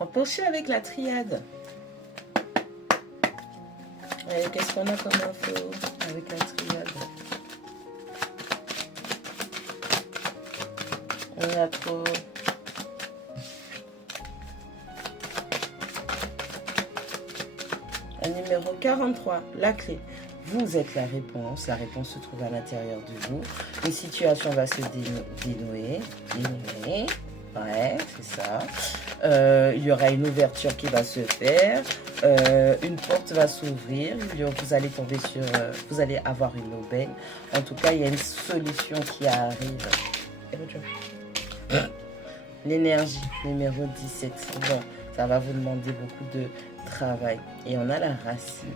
On poursuit avec la triade. Qu'est-ce qu'on a comme info avec la triade? On a trop... Le numéro 43, la clé. Vous êtes la réponse se trouve à l'intérieur de vous. Une situation va se dénouer. Ouais, c'est ça. Il y aura une ouverture qui va se faire. Une porte va s'ouvrir. Vous allez tomber sur... vous allez avoir une aubaine. En tout cas, il y a une solution qui arrive. L'énergie, numéro 17. Bon, ça va vous demander beaucoup de travail. Et on a la racine.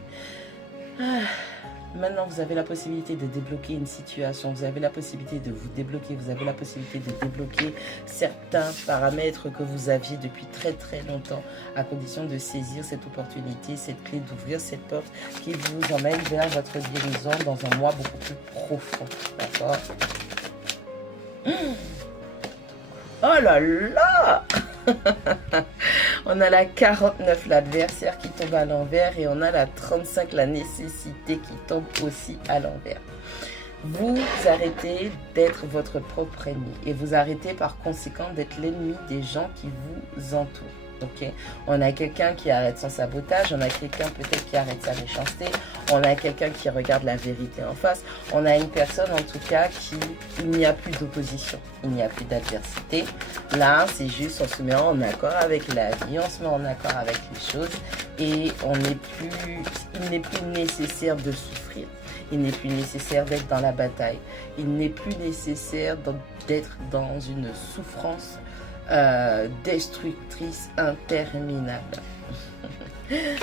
Maintenant, vous avez la possibilité de débloquer une situation. Vous avez la possibilité de vous débloquer. Vous avez la possibilité de débloquer certains paramètres que vous aviez depuis très très longtemps, à condition de saisir cette opportunité, cette clé, d'ouvrir cette porte qui vous emmène vers votre guérison dans un mois beaucoup plus profond. D'accord? Oh là là! On a la 49, l'adversaire qui tombe à l'envers, et on a la 35, la nécessité qui tombe aussi à l'envers. Vous arrêtez d'être votre propre ennemi et vous arrêtez par conséquent d'être l'ennemi des gens qui vous entourent. Okay. On a quelqu'un qui arrête son sabotage, on a quelqu'un peut-être qui arrête sa méchanceté, on a quelqu'un qui regarde la vérité en face, on a une personne en tout cas qui, il n'y a plus d'opposition, il n'y a plus d'adversité. Là, c'est juste on se met en accord avec la vie, on se met en accord avec les choses et il n'est plus nécessaire de souffrir, il n'est plus nécessaire d'être dans la bataille, il n'est plus nécessaire d'être dans une souffrance destructrice interminable.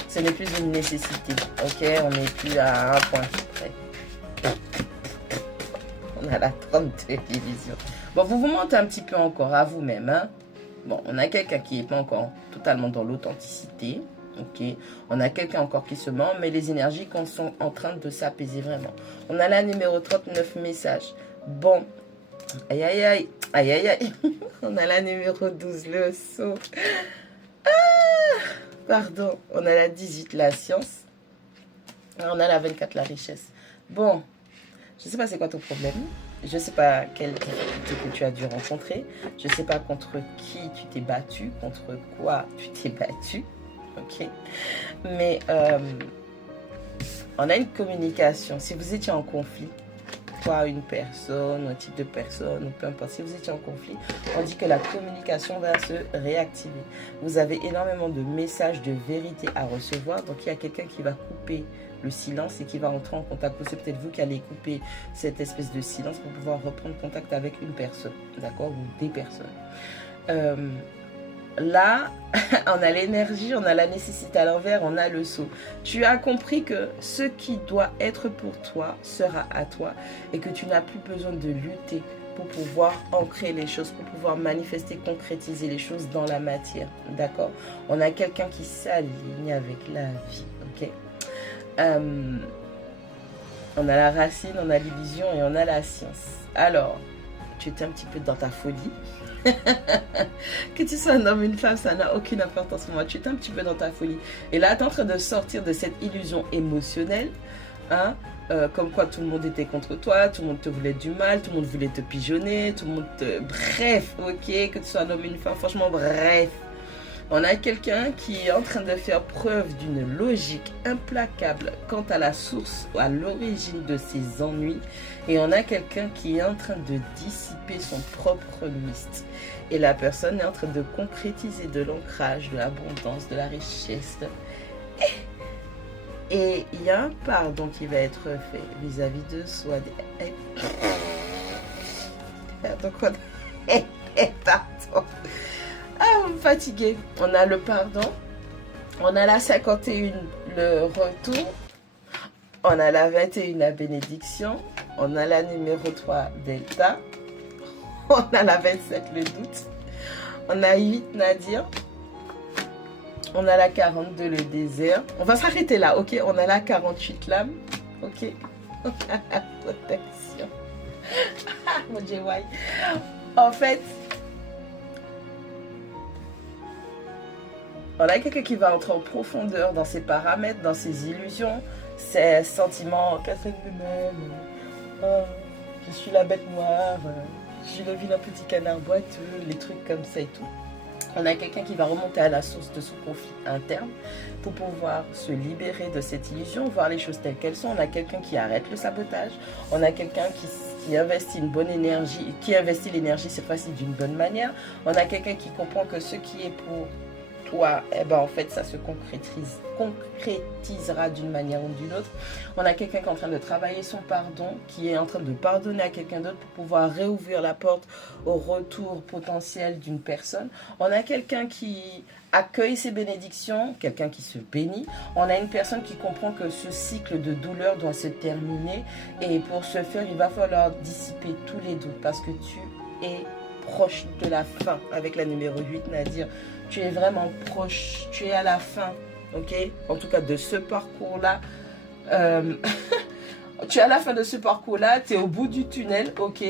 Ce n'est plus une nécessité, ok? On n'est plus à un point. On a la 32 division. Bon, vous mentez un petit peu encore à vous-même, hein? Bon, on a quelqu'un qui n'est pas encore totalement dans l'authenticité, ok? On a quelqu'un encore qui se ment, mais les énergies sont en train de s'apaiser vraiment. On a la numéro 39, message. Bon, aïe aïe aïe, aïe aïe aïe. On a la numéro 12, le saut. Pardon. On a la 18, la science. On a la 24, la richesse. Bon, je ne sais pas c'est quoi ton problème. Je ne sais pas quelle difficulté que tu as dû rencontrer. Je ne sais pas contre qui tu t'es battu, contre quoi tu t'es battu. Ok. Mais on a une communication. Si vous étiez en conflit, toi, une personne, un type de personne, ou peu importe, si vous étiez en conflit, on dit que la communication va se réactiver. Vous avez énormément de messages de vérité à recevoir, donc il y a quelqu'un qui va couper le silence et qui va entrer en contact. C'est peut-être vous qui allez couper cette espèce de silence pour pouvoir reprendre contact avec une personne, d'accord, ou des personnes. Là, on a l'énergie, on a la nécessité à l'envers, on a le saut. Tu as compris que ce qui doit être pour toi sera à toi et que tu n'as plus besoin de lutter pour pouvoir ancrer les choses, pour pouvoir manifester, concrétiser les choses dans la matière. D'accord? On a quelqu'un qui s'aligne avec la vie. Ok? On a la racine, on a l'illusion et on a la science. Alors, tu étais un petit peu dans ta folie. Que tu sois un homme ou une femme, ça n'a aucune importance pour moi. Tu es un petit peu dans ta folie. Et là, tu es en train de sortir de cette illusion émotionnelle, hein, comme quoi tout le monde était contre toi, tout le monde te voulait du mal, tout le monde voulait te pigeonner, tout le monde te... Bref, ok, que tu sois un homme ou une femme, franchement, bref. On a quelqu'un qui est en train de faire preuve d'une logique implacable quant à la source, à l'origine de ses ennuis. Et on a quelqu'un qui est en train de dissiper son propre mist. Et la personne est en train de concrétiser de l'ancrage, de l'abondance, de la richesse. Et il y a un pardon qui va être fait vis-à-vis de soi. Pardon. Pardon. Ah, vous me fatiguez. On a le pardon. On a la 51, le retour. On a la 21, la bénédiction. On a la numéro 3, Delta. On a la 27, le doute. On a 8, Nadir. On a la 42, le désert. On va s'arrêter là, ok? On a la 48, l'âme. Ok? On a la protection. Mon Dieu, ouais. En fait... On a quelqu'un qui va entrer en profondeur dans ses paramètres, dans ses illusions, ses sentiments, personne ne m'aime, oh, je suis la bête noire, je suis le vilain petit canard boiteux, les trucs comme ça et tout. On a quelqu'un qui va remonter à la source de son conflit interne pour pouvoir se libérer de cette illusion, voir les choses telles qu'elles sont. On a quelqu'un qui arrête le sabotage. On a quelqu'un qui investit une bonne énergie, qui investit l'énergie cette fois-ci d'une bonne manière. On a quelqu'un qui comprend que ce qui est pour toi, eh ben en fait ça se concrétisera d'une manière ou d'une autre. On a quelqu'un qui est en train de travailler son pardon, qui est en train de pardonner à quelqu'un d'autre pour pouvoir réouvrir la porte au retour potentiel d'une personne. On a quelqu'un qui accueille ses bénédictions, quelqu'un qui se bénit. On a une personne qui comprend que ce cycle de douleur doit se terminer et pour ce faire, il va falloir dissiper tous les doutes parce que tu es proche de la fin avec la numéro 8, Nadir. Tu es vraiment proche, tu es à la fin, ok? En tout cas, de ce parcours-là. Tu es à la fin de ce parcours-là, tu es au bout du tunnel, ok?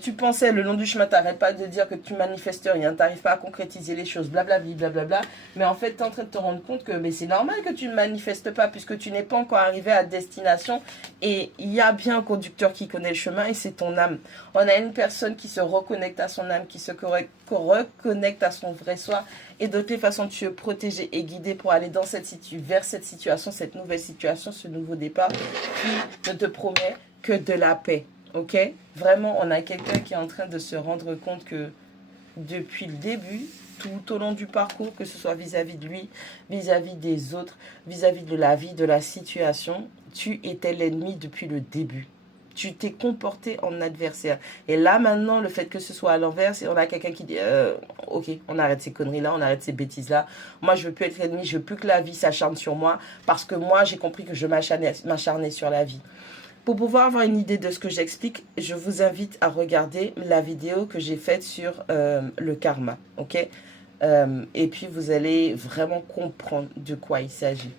Tu pensais le long du chemin, t'arrêtes pas de dire que tu manifestes rien, t'arrives pas à concrétiser les choses, blablabla, blablabla. Mais en fait, tu es en train de te rendre compte que c'est normal que tu ne manifestes pas puisque tu n'es pas encore arrivé à destination. Et il y a bien un conducteur qui connaît le chemin et c'est ton âme. On a une personne qui se reconnecte à son âme, qui se reconnecte à son vrai soi. Et de toute façon, tu es protégé et guidé pour aller dans vers cette situation, cette nouvelle situation, ce nouveau départ qui ne te promet que de la paix. Ok, vraiment, on a quelqu'un qui est en train de se rendre compte que depuis le début, tout au long du parcours, que ce soit vis-à-vis de lui, vis-à-vis des autres, vis-à-vis de la vie, de la situation, tu étais l'ennemi depuis le début. Tu t'es comporté en adversaire. Et là, maintenant, le fait que ce soit à l'envers, on a quelqu'un qui dit ok, on arrête ces conneries-là, on arrête ces bêtises-là. Moi, je veux plus être ennemi, je veux plus que la vie s'acharne sur moi parce que moi, j'ai compris que je m'acharnais sur la vie. Pour pouvoir avoir une idée de ce que j'explique, je vous invite à regarder la vidéo que j'ai faite sur le karma, ok? Et puis, vous allez vraiment comprendre de quoi il s'agit.